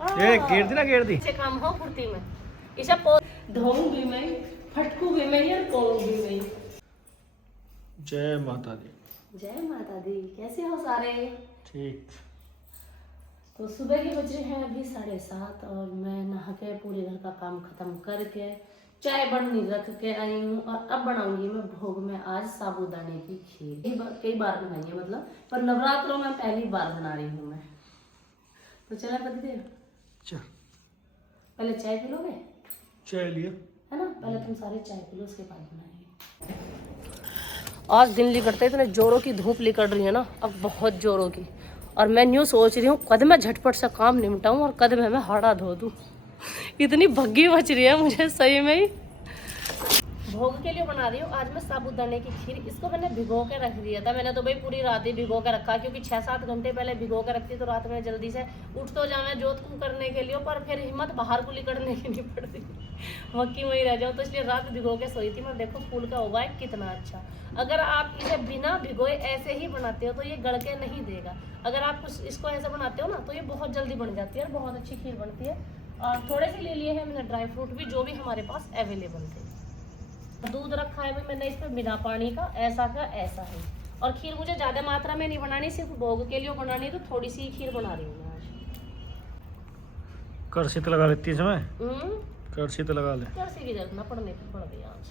ये घेर दी से काम हो कुर्ती में इसे धोऊंगी मैं, फटकूंगी मैं और कहूंगी मैं। जय माता दी। जय माता दी। कैसे हो सारे? ठीक। तो सुबह के बज रहे हैं अभी 7:30 और मैं नहा के पूरे घर का काम खत्म करके चाय बननी रख के आई हूँ और अब बनाऊंगी मैं भोग में आज साबूदाने की खीर। कई बार बनाई है मतलब, पर नवरात्रों में पहली बार बना रही हूँ मैं। तो चला पतिदेव, चल पहले चाय पी लोगे? चाय लिया है ना, पहले तुम सारे चाय पी लो, उसके बाद बनाएंगे। आज दिन लिकड़ते इतने जोरों की धूप लिकड़ रही है ना, अब बहुत जोरों की। और मैं न्यू सोच रही हूँ कद मैं झटपट से काम निपटाऊँ और कद में मैं हाड़ा धो दूँ। इतनी भग्गी बच रही है मुझे सही में ही। भोग के लिए बना रही हूँ आज मैं साबूदाने की खीर। इसको मैंने भिगो के रख दिया था, मैंने तो भाई पूरी रात ही भिगो के रखा, क्योंकि 6-7 घंटे पहले भिगो के रखती तो रात में जल्दी से उठ तो जावे जोत को करने के लिए, पर फिर हिम्मत बाहर को निकलने की नहीं पड़ती, मक्की वहीं रह जाओ। तो इसलिए रात भिगो के सोई थी मैं। देखो फूल का हुआ है कितना अच्छा। अगर आप इसे बिना भिगोए ऐसे ही बनाते हो तो ये गल के नहीं देगा। अगर आप इसको ऐसे बनाते हो ना तो ये बहुत जल्दी बन जाती है और बहुत अच्छी खीर बनती है। और थोड़े से ले लिए हैं मैंने ड्राई फ्रूट भी, जो भी हमारे पास अवेलेबल थे। दूध रखा है भी मैंने इसमें बिना पानी का, ऐसा का ऐसा है। और खीर मुझे ज़्यादा मात्रा में नहीं बनानी, सिर्फ भोग के लिए बनानी है, तो थोड़ी सी खीर बना रही हूँ मैं आज। करसी तो लगा लेती समय। करसी तो लगा ले। करसी की जरूरत ना पड़ने की पड़ गई आज।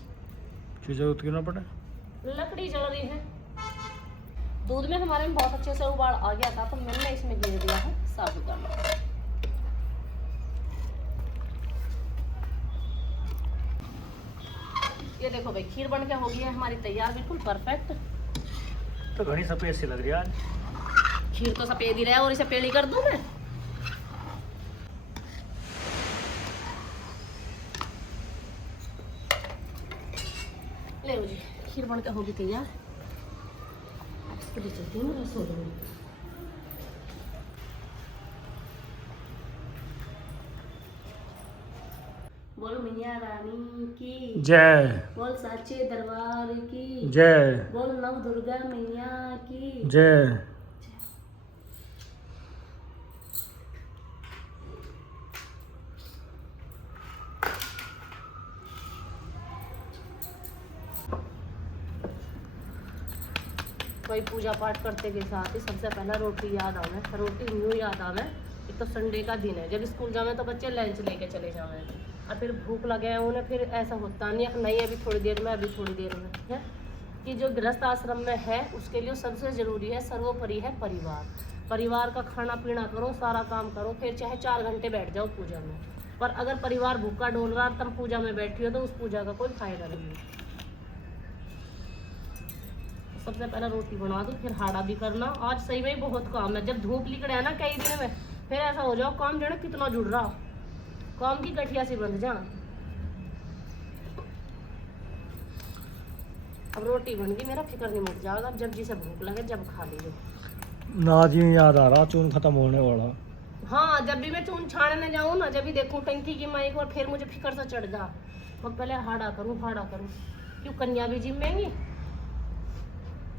क्यों जरूरत क्यों ना पड़े? लकड़ी जल रही है। दूध में हमारे में बहुत अच्छे से उबाल आ गया था, तो मैंने इसमें गिर दिया है साबूदाना। ये देखो भाई खीर बन के हो गई है हमारी तैयार, बिल्कुल परफेक्ट। तो घनी सफेद सी लग रही है आज। खीर तो सफेद ही रहा, और इसे पेड़ी कर दूं मैं। ले लो जी, खीर बन के होगी तैयार। इसको चलती हूँ रसोई में। बोल मैया रानी की जय। बोल साचे दरबार की जय। बोल नव दुर्गा मैया की जय। कोई पूजा पाठ करते के साथ ही सबसे पहला रोटी याद आवे। रोटी न्यू याद आवे। एक तो संडे का दिन है, जब स्कूल जावे तो बच्चे लंच लेके चले जावे, और फिर भूख लगे उन्हें, फिर ऐसा होता नहीं अभी थोड़ी देर में, अभी थोड़ी देर में है कि जो गृहस्थ आश्रम में है उसके लिए सबसे ज़रूरी है, सर्वोपरि है परिवार। परिवार का खाना पीना करो, सारा काम करो, फिर चाहे 4 घंटे बैठ जाओ पूजा में, पर अगर परिवार भूखा डोल रहा तब पूजा में बैठी हो तो उस पूजा का कोई फायदा नहीं है। सबसे पहले रोटी बना दो, फिर हाड़ा भी करना। आज सही में बहुत काम है, जब धूप निकले है ना कई दिन में, फिर ऐसा हो जाओ काम जो ना कितना जुड़ रहा, काम की गठिया से बंध जा। अब रोटी बन गई, मेरा फिक्र नहीं मिट जाएगा। अब जब जिसे भूख लगे जब खा लीजिए। नाज ही याद आ रहा, चून खत्म होने वाला। हाँ, जब भी मैं चून छाड़ने जाऊँ ना, जब भी देखूँ टंकी की माइक, और फिर मुझे फिक्र से चढ़ जा, मैं पहले हाड़ा करूँ क्यों कन्या भी जिम में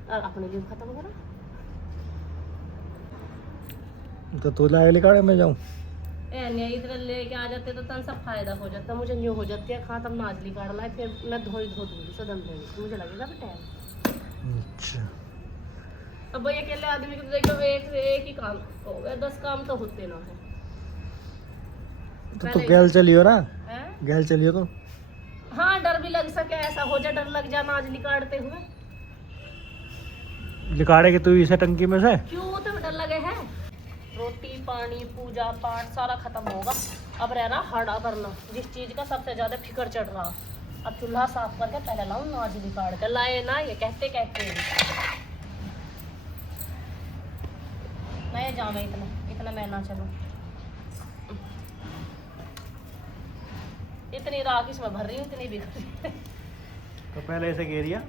और अपने लिए खत्म करा। तो तू लाए लिकाड़े में जाऊं? इधर लेके आ जाते तो तन सब फायदा हो जाता, मुझे न्यू हो जाती है। खा तब नाच निकालना है, फिर मैं धो दूँगी सदन देंगे, तो मुझे लगेगा भी टाइम। अच्छा। अब भाई अकेले आदमी को देखो एक ही काम हो गया, 10 काम तो होते ना है। तो गैल चलियो ना, गैल चलियो तो। हाँ, डर भी लग सके, ऐसा हो जाए डर लग जाना आज निकालते हुए। लिकाड़े के तू इसे टंकी में से क्यों तो डर लगे है। रोटी पानी पूजा पाठ सारा खत्म होगा, अब रह रहा हाड़ा करना, जिस चीज का सबसे ज्यादा फिक्र चढ़ रहा। अब चूल्हा साफ करके पहले लाऊं नाज निकाल के, लाए ना ये कहते मैं जावे इतना मैं ना चलूं। इतनी राख इसमें भर रही हूँ, इतनी बिखर। तो पहले इसे घेरिया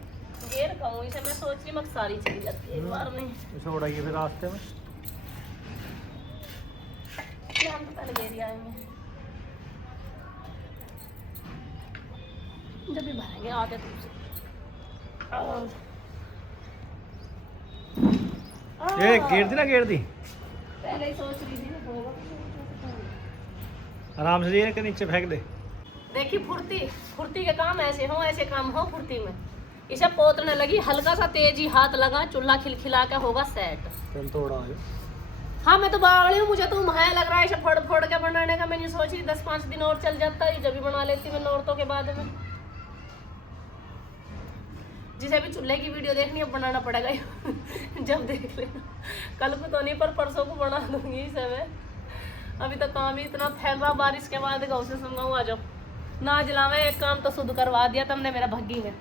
घेर कहूँ इसे, मैं सोच रही मैं सारी चली जाती है एक बार में। इसे उड़ाइए फिर रास्ते में। हम तो पहले घेर आएंगे, जब भी भरेंगे आते तुमसे। ये घेर दी ना, घेर दी। पहले ही सोच रही थी ना होगा। आराम से धीरे के नीचे फेंक दे। देखी फुर्ती, फुर्ती के काम ऐसे काम हो फुर्ती में। इसे पोतने लगी, हल्का सा तेजी हाथ लगा, चूल्हा खिलखिला के होगा सेट। चल थोड़ा है। हाँ मैं तो बावली हूँ, मुझे तो माया लग रहा है इसे फोड़ फोड़ के बनाने का। मैंने सोच रही 10-5 दिन और चल जाता है, जब भी बना लेती मैं औरतों के बाद में। जिसे भी चूल्हे की वीडियो देखनी है बनाना पड़ेगा जब देख लेना, कल को तो नहीं पर परसों को बना दूंगी इसे मैं। अभी तो काम ही इतना फैला, बारिश के बाद गाँव से समझाऊँ आ जाओ ना जलावे। एक काम तो शुद्ध करवा दिया तुमने मेरा भग्गी में।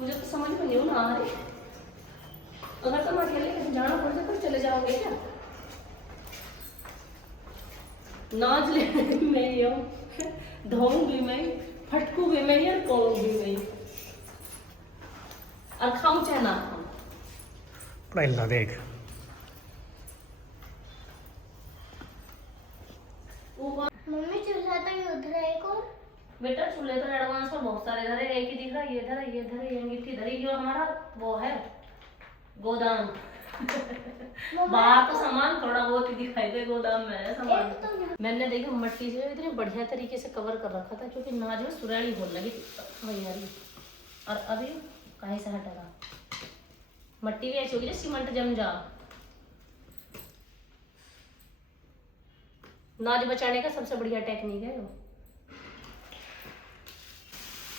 मुझे तो समझ में नहीं ना आ रही, अगर तुम अकेले कहीं जाना पड़ जाए तो चले जाओगे क्या? नाच ले मैं ही हूँ, धोऊंगी मैं, फटकूंगी मैं और कहूंगी मैं, और खाऊं चाहे ना खाऊं। पहला देख मम्मी चूल्हा तो उधर है एक और। बेटा चूल्हे तो एडवांस में बहुत सारे इधर है, एक ही दिख रहा है, ये इधर है, ये इधर है, ये अंगीठी इधर है, ये हमारा वो है गोदाम। बाहर तो सामान थोड़ा बहुत ही दिखाई दे, गोदाम में है सामान। तो मैंने देखा मट्टी से इतने बढ़िया तरीके से कवर कर रखा था, क्योंकि नाज में सुरैली होने लगी थी। और अभी कहीं से हटेगा, मट्टी भी ऐसी होगी जैसे सीमेंट जम जा। नाज बचाने का सबसे बढ़िया टेक्निक है वो।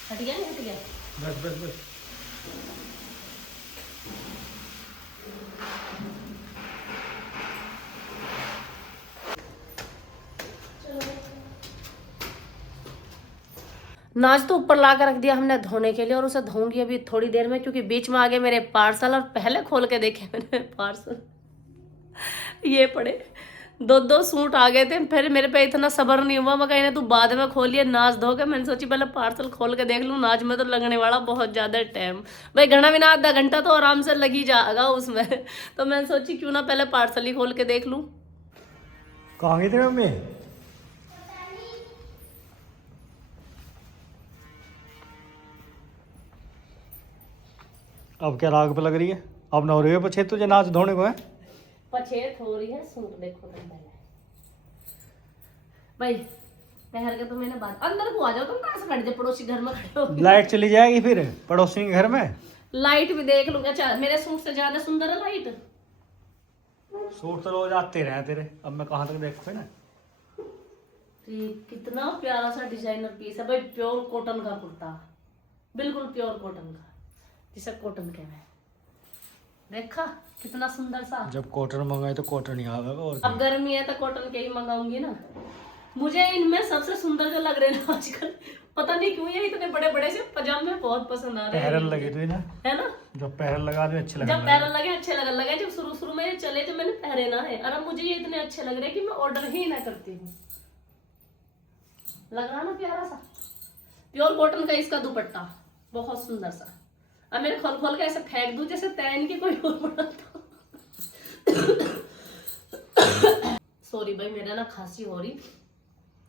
हट गया नहीं हट गया? बस बस बस। नाज तो ऊपर ला कर रख दिया हमने धोने के लिए, और उसे धोऊंगी अभी थोड़ी देर में, क्योंकि बीच में आ गए मेरे पार्सल। और पहले खोल के देखे मैंने पार्सल, ये पड़े 2-2 सूट आ गए थे। फिर मेरे पे इतना सब्र नहीं हुआ, मैं कहीं तू बाद में खोलिए नाज धो के। मैंने सोची पहले पार्सल खोल के देख लूँ, नाज में तो लगने वाला बहुत ज़्यादा टाइम भाई, घंटा बिना आधा घंटा तो आराम से लग ही जाएगा उसमें। तो मैंने सोची क्यों ना पहले पार्सल ही खोल के देख लूँ। कहाँ गई थी मम्मी? अब क्या राग पे लग रही है? अब नौरे पे तुझे नाच धोने को है? पछेत हो रही है, सूट देखो तुम पहले भाई। पहर के तो मैंने बात, अंदर को आ जाओ, तुम कहाँ से खड़े थे? पड़ोसी घर में खड़े हो। लाइट चली जाएगी फिर पड़ोसी के घर में। लाइट भी देख लूंगा, मेरे सूट से ज्यादा सुंदर है लाइट। सूट तो रोज आते रहे तेरे, अब मैं कहाँ तक देखूँ ना। कितना प्यारा सा डिजाइनर पीस है भाई, प्योर कॉटन का कुर्ता, बिल्कुल प्योर कॉटन का, जिसे कॉटन कहते हैं। देखा कितना सुंदर सा। जब कॉटन मंगाए तो कॉटन ही आएगा। और अब गर्मी है तो कॉटन के ही मंगाऊंगी ना। मुझे इनमें सबसे सुंदर जो लग रहे हैं आजकल, पता नहीं क्यों ये इतने बड़े बड़े से पजामे बहुत पसंद आ रहे हैं। पैरल लगे तो ना, है ना? जब पैरल लगा दे अच्छे जब लगने पैरल लगे अच्छे लगने लगे, जब शुरू शुरू में ये चले तो मैंने पहने ना है, और अब मुझे ये इतने अच्छे लग रहे हैं कि मैं ऑर्डर ही ना करती हूँ। लग रहा ना प्यारा सा, प्योर कॉटन का इसका दुपट्टा बहुत सुंदर सा। अब मैंने खोल खोल के ऐसे फेंक दूं जैसे तैन के कोई और बड़ा था। सॉरी भाई, मेरा ना खांसी हो रही,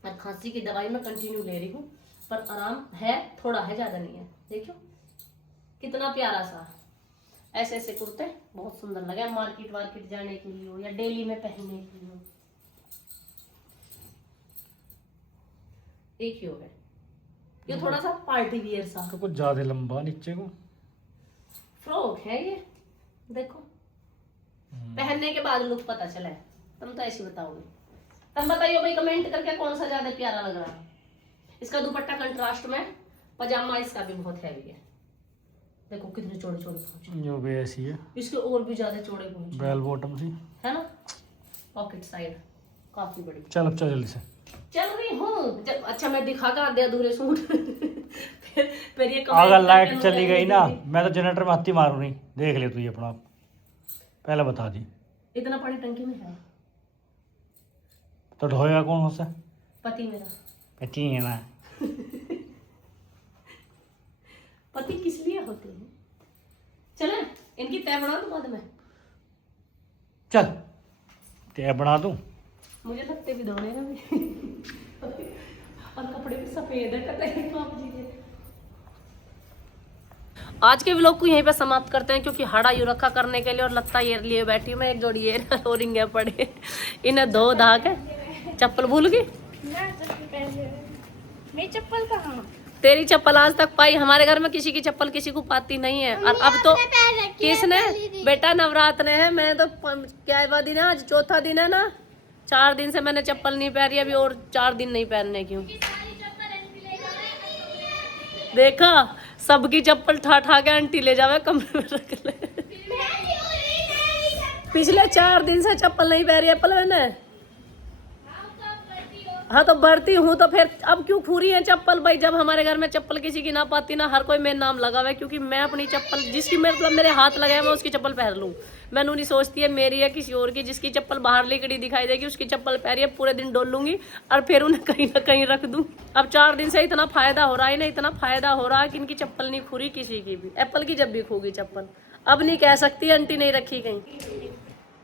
और खांसी की दवाई मैं कंटिन्यू ले रही हूँ, पर आराम है थोड़ा है, ज्यादा नहीं है। देखियो कितना प्यारा सा, ऐसे ऐसे कुर्ते बहुत सुंदर लगे, मार्केट वार्केट जाने के लिए हो या डेली में पहनने के लिए हो। एक ही हो गए, ये थोड़ा सा पार्टी वियर सा, तो कुछ ज्यादा लंबा नीचे को फ्रॉक है ये। देखो पहनने के बाद लुक पता चला है, तुम तो ऐसे बताओगे। तुम बताइए भाई कमेंट करके कौन सा ज्यादा प्यारा लग रहा है। इसका दुपट्टा कंट्रास्ट में, पजामा इसका भी बहुत हैवी है। देखो कितने चौड़े चौड़े पहुंचे, जो भी ऐसी है, इसके और भी ज्यादा चौड़े पहुंचे, बेल बॉटम सी है ना? पॉकेट साइड काफी बड़ी। चल अब चल जल्दी से। चल रही हूँ। अच्छा मैं दिखा कर दे अधूरे सूट। फिर ये अगर लाइट चली गई ना, मैं तो जनरेटर में हत्ती मारू नहीं। देख ले तू ये अपना, पहले बता दी। इतना पानी टंकी में है तो ढोएगा कौन हो सा? पति मेरा। पति है ना। पति किस लिए होते हैं? चले इनकी तय बना दो बाद में। चल तय बना दूं। मुझे लगते भी धोने ना भी। और कपड़े भी सफेद है कतई आप जी के। आज के व्लॉग को यहीं पे समाप्त करते हैं, क्योंकि हड़ा यू रखा करने के लिए और लत्ता ये लिए बैठी हूँ मैं। एक जोड़ी ये और इंगे पड़े, इन्हें धो धा के चप्पल भूल गई? मेरी चप्पल कहाँ? तेरी चप्पल आज तक पाई, हमारे घर में किसी की चप्पल किसी को पाती नहीं है। और अब तो किसने? बेटा नवरात्र है, मैं तो क्या दिन है आज, चौथा दिन है ना, 4 दिन से मैंने चप्पल नहीं पहनी, अभी और 4 दिन नहीं पहनने क्यों? देखा, सबकी चप्पल ठा ठा के आंटी ले जावे, कमरे में रख ले। पिछले 4 दिन से चप्पल नहीं पहनी एप्पल मैंने। हाँ तो बढ़ती हूँ तो फिर अब क्यों खूरी है चप्पल भाई? जब हमारे घर में चप्पल किसी की ना पाती ना, हर कोई मेरा नाम लगा हुआ है, क्योंकि मैं अपनी चप्पल जिसकी मतलब मेरे हाथ लगा है मैं उसकी चप्पल पहन लूँ। मैंने नहीं सोचती है मेरी या किसी और की, जिसकी चप्पल बाहर लिकड़ी दिखाई देगी उसकी चप्पल पहनी है, पूरे दिन डोल लूंगी और फिर उन्हें कहीं ना कहीं रख दूँ। अब 4 दिन से इतना फायदा हो रहा है ना, इतना फायदा हो रहा है कि इनकी चप्पल नहीं खूरी किसी की भी। एप्पल की जब भी खूगी चप्पल, अब नहीं कह सकती आंटी नहीं रखी कहीं,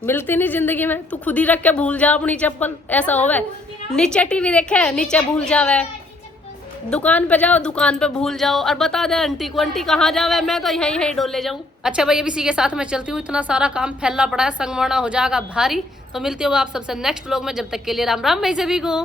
मिलती नहीं जिंदगी में। तू खुद ही रख के भूल जा अपनी चप्पल, ऐसा होवे। नीचे टीवी देखे, नीचे भूल जावे, दुकान पे जाओ, दुकान पे भूल जाओ, और बता दे आंटी को, आंटी कहाँ जावे, मैं तो यहीं यहीं डोले जाऊं। अच्छा भाई, अब इसी के साथ मैं चलती हूँ, इतना सारा काम फैला पड़ा है, संगवाना हो जाएगा भारी। तो मिलती हूँ आप सबसे नेक्स्ट व्लॉग में, जब तक के लिए राम राम भाई सभी को।